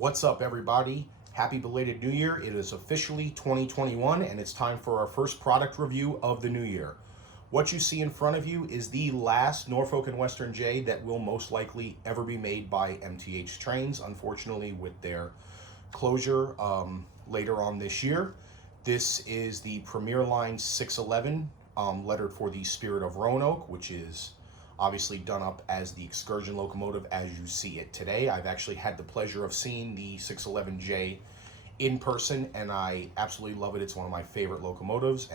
What's up, everybody? Happy belated New Year. It is officially 2021 and it's time for our first product review of the new year. What you see in front of you is the last Norfolk and Western J that will most likely ever be made by MTH trains, unfortunately with their closure later on this year. This is the Premier Line 611, lettered for the Spirit of Roanoke, which is obviously done up as the excursion locomotive as you see it today. I've actually had the pleasure of seeing the 611J in person and I absolutely love it. It's one of my favorite locomotives.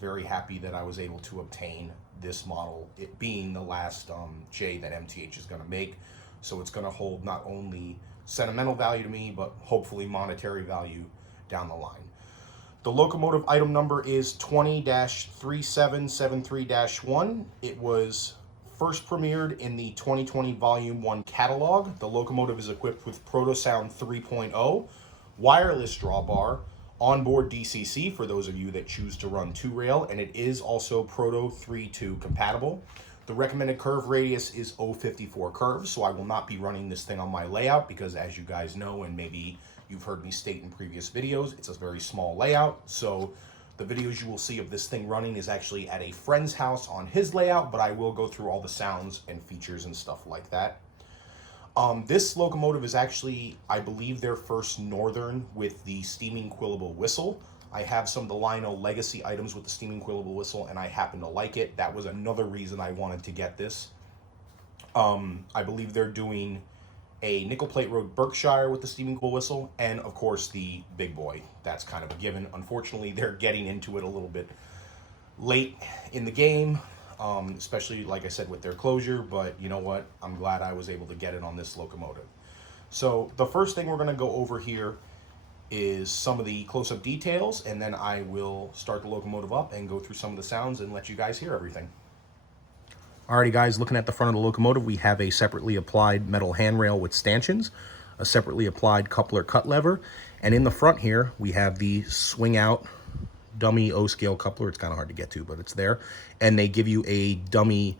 Very happy that I was able to obtain this model, it being the last J that MTH is going to make. So it's going to hold not only sentimental value to me, but hopefully monetary value down the line. The locomotive item number is 20-3773-1. It was first premiered in the 2020 Volume 1 catalog. The locomotive is equipped with Protosound 3.0, wireless drawbar, onboard DCC for those of you that choose to run 2-rail, and it is also Proto 3.2 compatible. The recommended curve radius is 0.54 curves, so I will not be running this thing on my layout because, as you guys know, and maybe you've heard me state in previous videos, it's a very small layout. So the videos you will see of this thing running is actually at a friend's house on his layout, but I will go through all the sounds and features and stuff like that. This locomotive is actually, I believe, their first Northern with the steaming quillable whistle. I have some of the Lionel legacy items with the steaming quillable whistle, and I happen to like it. That was another reason I wanted to get this. I believe they're doing a nickel plate road Berkshire with the steaming quillable whistle, and of course the big boy. That's kind of a given. Unfortunately, they're getting into it a little bit late in the game. Especially, like I said, with their closure, but you know what? I'm glad I was able to get it on this locomotive. So the first thing we're going to go over here is some of the close-up details, and then I will start the locomotive up and go through some of the sounds and let you guys hear everything. Alrighty guys, looking at the front of the locomotive, we have a separately applied metal handrail with stanchions, a separately applied coupler cut lever, and in the front here, we have the swing out dummy O-scale coupler. It's kind of hard to get to, but it's there. And they give you a dummy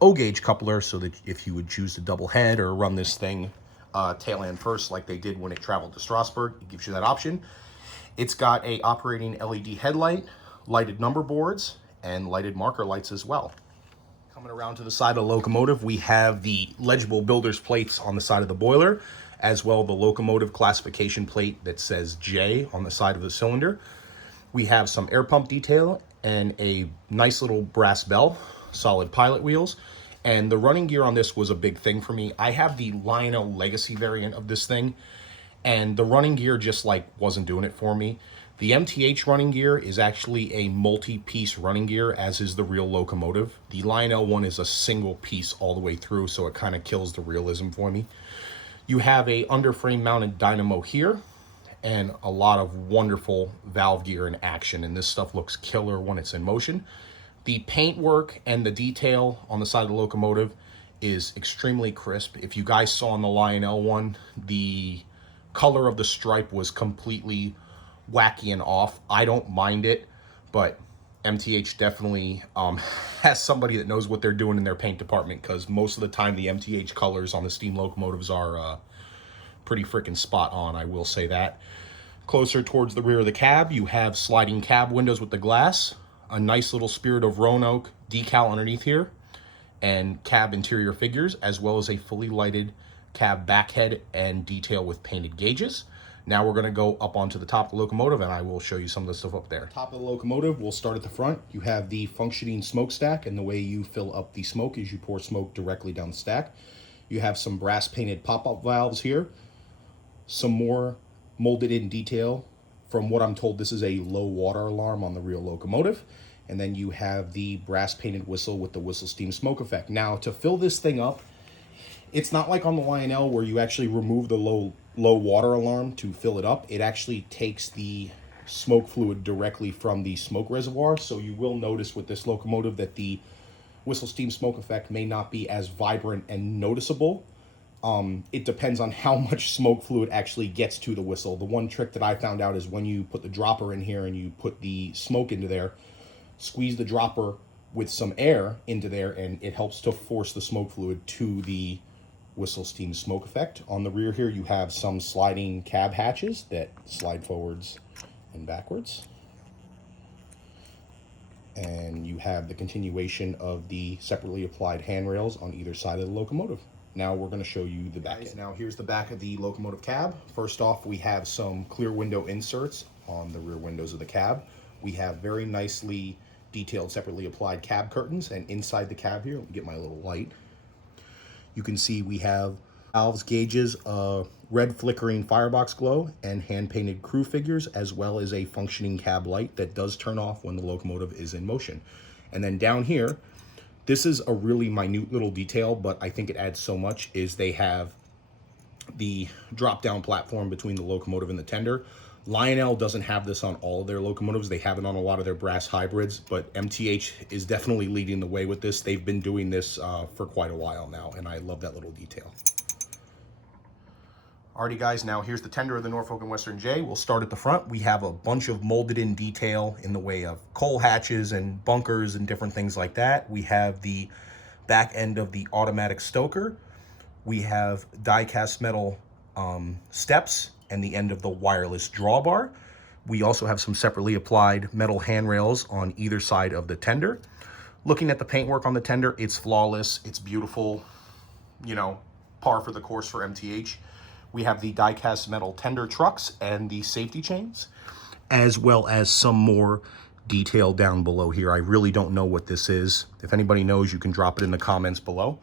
O-gauge coupler so that if you would choose to double head or run this thing tail end first like they did when it traveled to Strasbourg, it gives you that option. It's got a operating LED headlight, lighted number boards, and lighted marker lights as well. Coming around to the side of the locomotive, we have the legible builder's plates on the side of the boiler, as well the locomotive classification plate that says J on the side of the cylinder. We have some air pump detail and a nice little brass bell, solid pilot wheels. And the running gear on this was a big thing for me. I have the Lionel Legacy variant of this thing, and the running gear just wasn't doing it for me. The MTH running gear is actually a multi-piece running gear, as is the real locomotive. The Lionel one is a single piece all the way through, so it kind of kills the realism for me. You have a underframe mounted dynamo here, and a lot of wonderful valve gear in action, and this stuff looks killer when it's in motion. The paint work and the detail on the side of the locomotive is extremely crisp. If you guys saw on the Lionel one, the color of the stripe was completely wacky and off. I don't mind it, but MTH definitely has somebody that knows what they're doing in their paint department, because most of the time the MTH colors on the steam locomotives are pretty freaking spot on, I will say that. Closer towards the rear of the cab, you have sliding cab windows with the glass, a nice little Spirit of Roanoke decal underneath here, and cab interior figures, as well as a fully lighted cab backhead and detail with painted gauges. Now we're going to go up onto the top of the locomotive, and I will show you some of the stuff up there. Top of the locomotive, we'll start at the front. You have the functioning smokestack, and the way you fill up the smoke is you pour smoke directly down the stack. You have some brass painted pop-up valves here. Some more molded in detail. From what I'm told, this is a low water alarm on the real locomotive. And then you have the brass painted whistle with the whistle steam smoke effect. Now, to fill this thing up, it's not like on the Lionel where you actually remove the low water alarm to fill it up. It actually takes the smoke fluid directly from the smoke reservoir. So you will notice with this locomotive that the whistle steam smoke effect may not be as vibrant and noticeable. It depends on how much smoke fluid actually gets to the whistle. The one trick that I found out is when you put the dropper in here and you put the smoke into there, squeeze the dropper with some air into there, and it helps to force the smoke fluid to the whistle steam smoke effect. On the rear here, you have some sliding cab hatches that slide forwards and backwards. And you have the continuation of the separately applied handrails on either side of the locomotive. Now we're going to show you the back end. Now here's the back of the locomotive cab. First off, we have some clear window inserts on the rear windows of the cab. We have very nicely detailed separately applied cab curtains, and inside the cab here, let me get my little light. You can see we have valves, gauges, red flickering firebox glow, and hand-painted crew figures, as well as a functioning cab light that does turn off when the locomotive is in motion. And then down here, this is a really minute little detail, but I think it adds so much, is they have the drop-down platform between the locomotive and the tender. Lionel doesn't have this on all of their locomotives. They have it on a lot of their brass hybrids, but MTH is definitely leading the way with this. They've been doing this for quite a while now, and I love that little detail. Alrighty guys, now here's the tender of the Norfolk and Western J. We'll start at the front. We have a bunch of molded in detail in the way of coal hatches and bunkers and different things like that. We have the back end of the automatic stoker. We have die-cast metal steps and the end of the wireless drawbar. We also have some separately applied metal handrails on either side of the tender. Looking at the paintwork on the tender, it's flawless, it's beautiful, you know, par for the course for MTH. We have the die-cast metal tender trucks and the safety chains, as well as some more detail down below here. I really don't know what this is. If anybody knows, you can drop it in the comments below.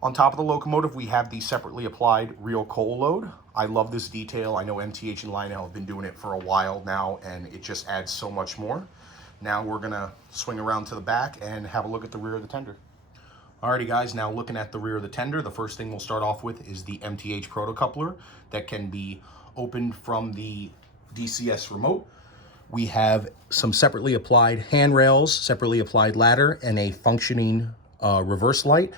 On top of the locomotive, we have the separately applied real coal load. I love this detail. I know MTH and Lionel have been doing it for a while now, and it just adds so much more. Now we're gonna swing around to the back and have a look at the rear of the tender. Alrighty guys, now looking at the rear of the tender, the first thing we'll start off with is the MTH protocoupler that can be opened from the DCS remote. We have some separately applied handrails, separately applied ladder, and a functioning reverse light,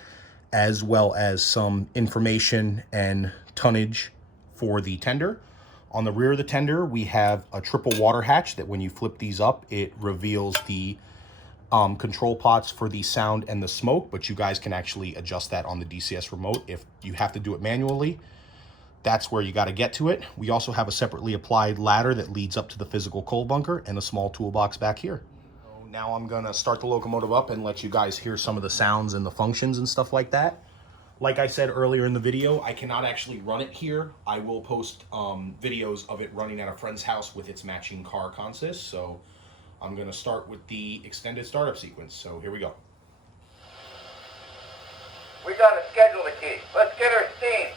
as well as some information and tonnage for the tender. On the rear of the tender, we have a triple water hatch that when you flip these up, it reveals the control pots for the sound and the smoke, but you guys can actually adjust that on the DCS remote. If you have to do it manually, that's where you got to get to it. We also have a separately applied ladder that leads up to the physical coal bunker and a small toolbox back here. Now I'm gonna start the locomotive up and let you guys hear some of the sounds and the functions and stuff like that. Like I said earlier in the video, I cannot actually run it here. I will post videos of it running at a friend's house with its matching car consist. So I'm gonna start with the extended startup sequence. So here we go. We got a schedule to keep. Let's get her steam.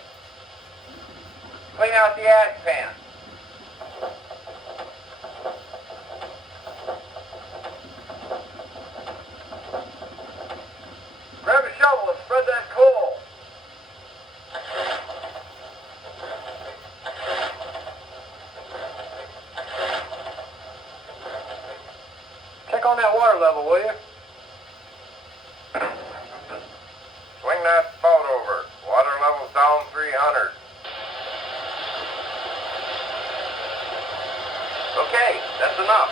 Clean out the ash pan. Grab a shovel and spread that coal. Check on that water level, will you? Swing that boat over. Water level's down 300. Okay, that's enough.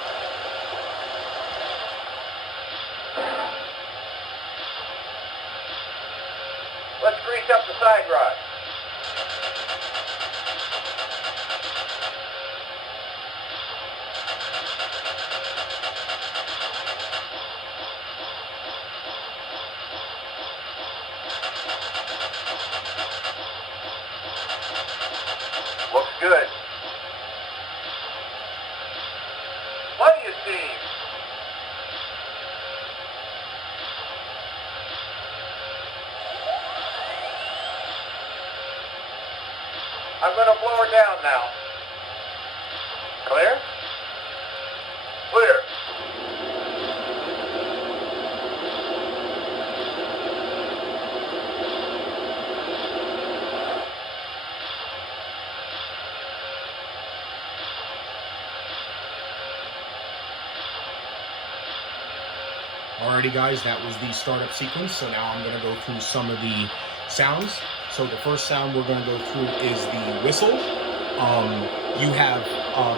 Let's grease up the side rod. Looks good. What do you see? I'm going to blow her down now. Clear? Clear. Alrighty guys, that was the startup sequence. So now I'm going to go through some of the sounds. So the first sound we're going to go through is the whistle. You have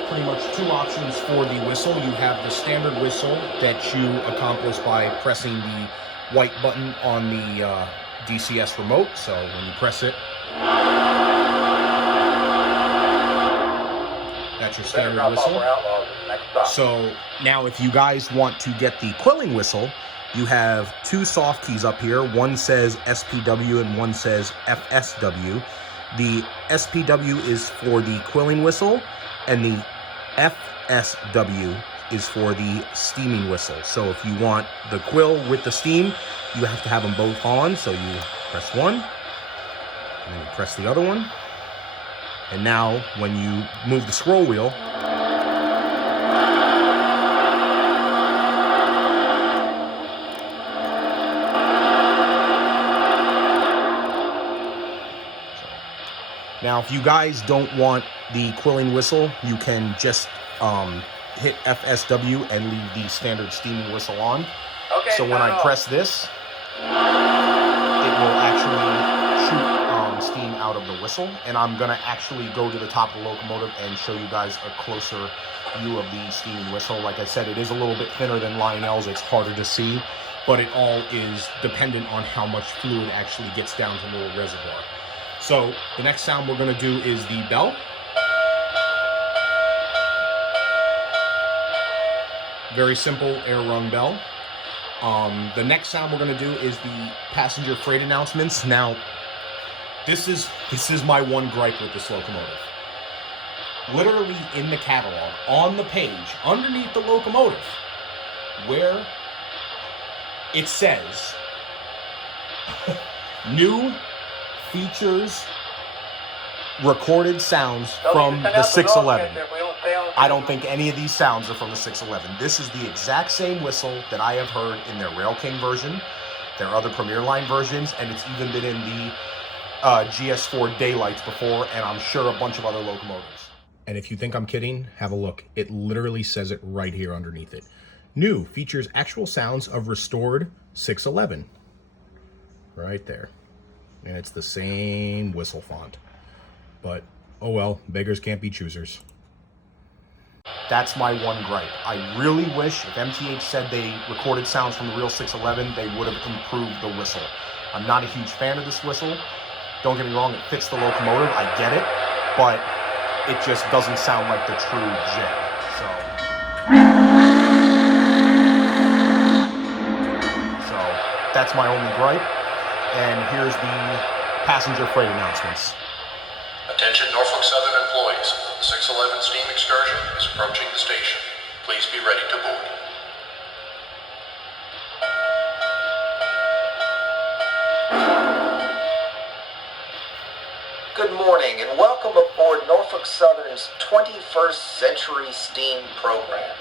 pretty much two options for the whistle. You have the standard whistle that you accomplish by pressing the white button on the DCS remote. So when you press it, that's your standard whistle. So now if you guys want to get the quilling whistle, you have two soft keys up here. One says SPW and one says FSW. The SPW is for the quilling whistle and the FSW is for the steaming whistle. So if you want the quill with the steam, you have to have them both on. So you press one and then you press the other one. And now when you move the scroll wheel, now, if you guys don't want the quilling whistle, you can just hit FSW and leave the standard steaming whistle on. Okay, so when I press this, it will actually shoot steam out of the whistle. And I'm going to actually go to the top of the locomotive and show you guys a closer view of the steaming whistle. Like I said, it is a little bit thinner than Lionel's. It's harder to see, but it all is dependent on how much fluid actually gets down to the little reservoir. So the next sound we're going to do is the bell. Very simple air rung bell. The next sound we're going to do is the passenger freight announcements. Now, this is my one gripe with this locomotive. Literally in the catalog, on the page, underneath the locomotive, where it says new features recorded sounds from the 611. I don't think any of these sounds are from the 611. This is the exact same whistle that I have heard in their Rail King version, their other Premier Line versions, and it's even been in the GS4 Daylights before, and I'm sure a bunch of other locomotives. And if you think I'm kidding, have a look. It literally says it right here underneath it. New features actual sounds of restored 611. Right there. And it's the same whistle font. But, oh well, beggars can't be choosers. That's my one gripe. I really wish if MTH said they recorded sounds from the real 611, they would have improved the whistle. I'm not a huge fan of this whistle. Don't get me wrong, it fits the locomotive, I get it, but it just doesn't sound like the true jet. So that's my only gripe. And here's the passenger freight announcements. Attention Norfolk Southern employees. The 611 steam excursion is approaching the station. Please be ready to board. Good morning and welcome aboard Norfolk Southern's 21st Century Steam program.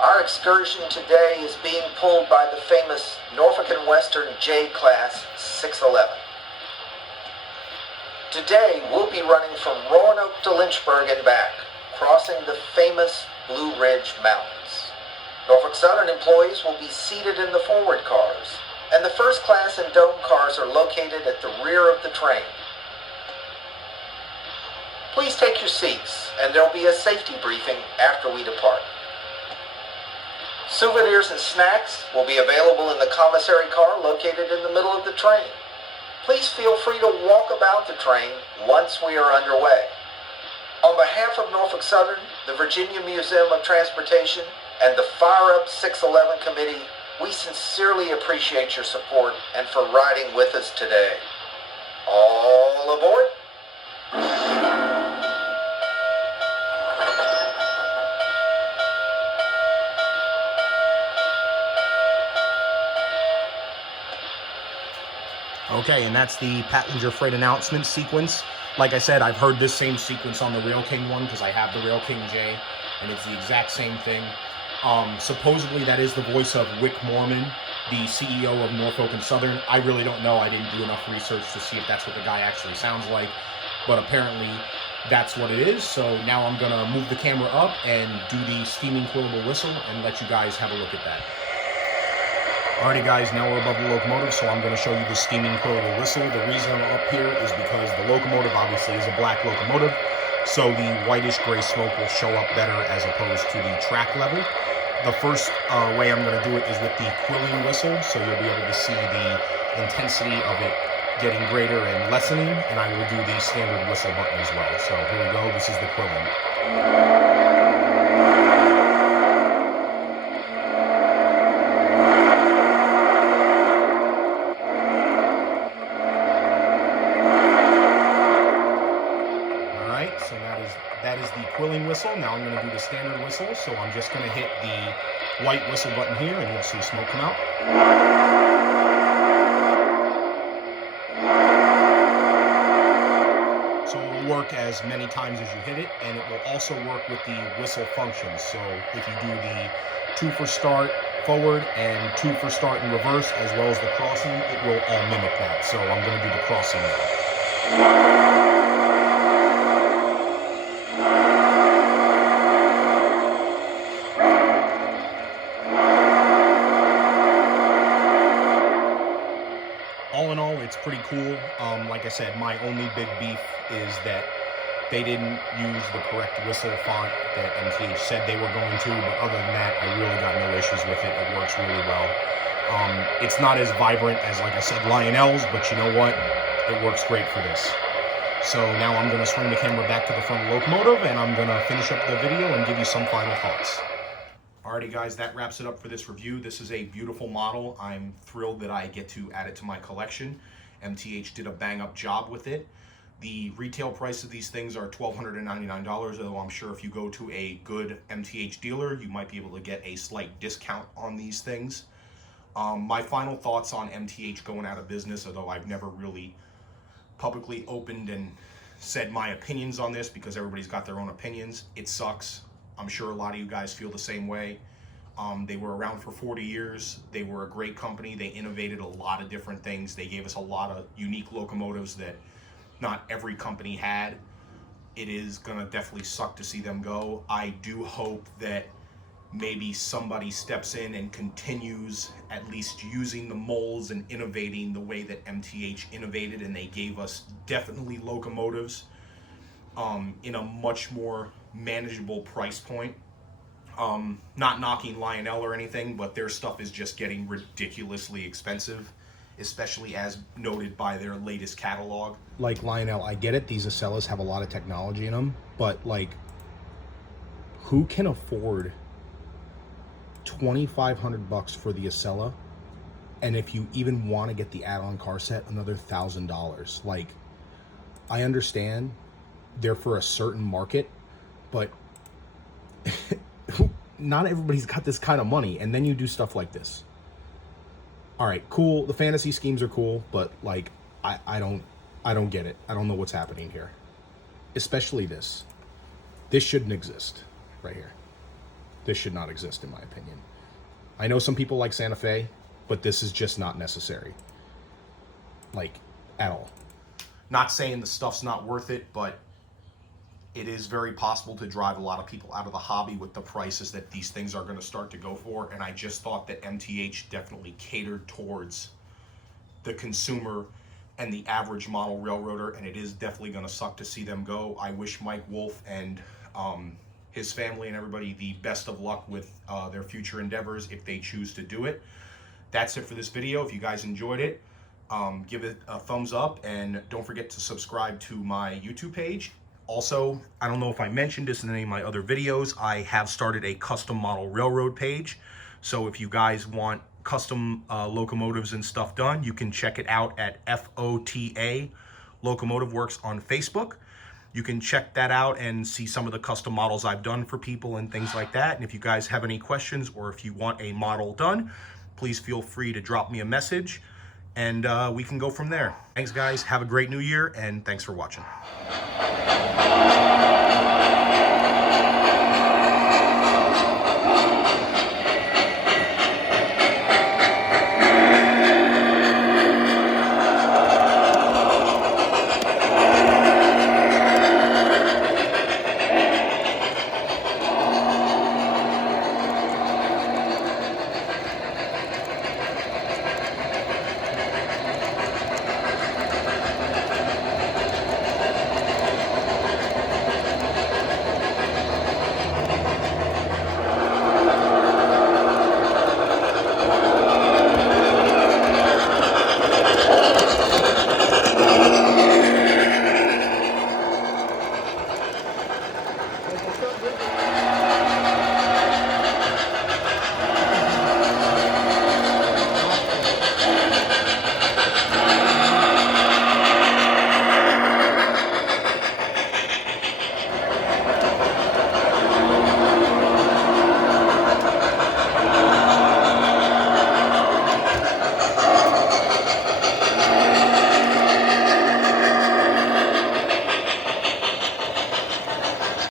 Our excursion today is being pulled by the famous Norfolk & Western J-Class 611. Today we'll be running from Roanoke to Lynchburg and back, crossing the famous Blue Ridge Mountains. Norfolk Southern employees will be seated in the forward cars, and the first class and dome cars are located at the rear of the train. Please take your seats, and there'll be a safety briefing after we depart. Souvenirs and snacks will be available in the commissary car located in the middle of the train. Please feel free to walk about the train once we are underway. On behalf of Norfolk Southern, the Virginia Museum of Transportation, and the Fire Up 611 Committee, we sincerely appreciate your support and for riding with us today. All aboard! Okay, and that's the passenger freight announcement sequence. Like I said, I've heard this same sequence on the Rail King one because I have the Rail King J, and it's the exact same thing. Supposedly that is the voice of Wick Moorman, the CEO of Norfolk and Southern. I really don't know. I didn't do enough research to see if that's what the guy actually sounds like, but apparently that's what it is. So now I'm gonna move the camera up and do the steaming quillable whistle and let you guys have a look at that. Alrighty guys, now we're above the locomotive, so I'm going to show you the steaming Quilling Whistle. The reason I'm up here is because the locomotive obviously is a black locomotive, so the whitish gray smoke will show up better as opposed to the track level. The first way I'm going to do it is with the Quilling Whistle, so you'll be able to see the intensity of it getting greater and lessening, and I will do the standard whistle button as well. So here we go, this is the Quilling. So that is the Quilling Whistle. Now I'm going to do the standard whistle. So I'm just going to hit the white whistle button here, and you'll see smoke come out. So it will work as many times as you hit it, and it will also work with the whistle functions. So if you do the 2 for start forward and 2 for start in reverse, as well as the crossing, it will all mimic that. So I'm going to do the crossing now. All in all, it's pretty cool. Like I said, my only big beef is that they didn't use the correct whistle font that MTH said they were going to, but other than that, I really got no issues with it. It works really well. It's not as vibrant as, like I said, Lionel's, but you know what? It works great for this. So now I'm going to swing the camera back to the front of the locomotive, and I'm going to finish up the video and give you some final thoughts. Alrighty guys, that wraps it up for this review. This is a beautiful model. I'm thrilled that I get to add it to my collection. MTH did a bang up job with it. The retail price of these things are $1,299, although I'm sure if you go to a good MTH dealer, you might be able to get a slight discount on these things. My final thoughts on MTH going out of business, although I've never really publicly opened and said my opinions on this because everybody's got their own opinions. It sucks. I'm sure a lot of you guys feel the same way. They were around for 40 years. They were a great company. They innovated a lot of different things. They gave us a lot of unique locomotives that not every company had. It is gonna definitely suck to see them go. I do hope that maybe somebody steps in and continues at least using the molds and innovating the way that MTH innovated, and they gave us definitely locomotives in a much more manageable price point. Not knocking Lionel or anything, but their stuff is just getting ridiculously expensive, especially as noted by their latest catalog. Like Lionel, I get it, these Acellas have a lot of technology in them, but like, who can afford $2,500 for the Acela? And if you even want to get the add-on car set, another $1,000. Like, I understand they're for a certain market, but not everybody's got this kind of money, and then you do stuff like this. All right, cool, the fantasy schemes are cool, but like, I don't get it. I don't know what's happening here. Especially this. This shouldn't exist right here. This should not exist, in my opinion. I know some people like Santa Fe, but this is just not necessary. Like, at all. Not saying the stuff's not worth it, but it is very possible to drive a lot of people out of the hobby with the prices that these things are going to start to go for. And I just thought that MTH definitely catered towards the consumer and the average model railroader, and it is definitely going to suck to see them go. I wish Mike Wolf and his family and everybody the best of luck with their future endeavors if they choose to do it. That's it for this video. If you guys enjoyed it, give it a thumbs up, and don't forget to subscribe to my YouTube page. Also, I don't know if I mentioned this in any of my other videos, I have started a custom model railroad page. So if you guys want custom locomotives and stuff done, you can check it out at FOTA Locomotive Works on Facebook. You can check that out and see some of the custom models I've done for people and things like that. And if you guys have any questions or if you want a model done, please feel free to drop me a message, and we can go from there. Thanks guys, have a great new year, and thanks for watching.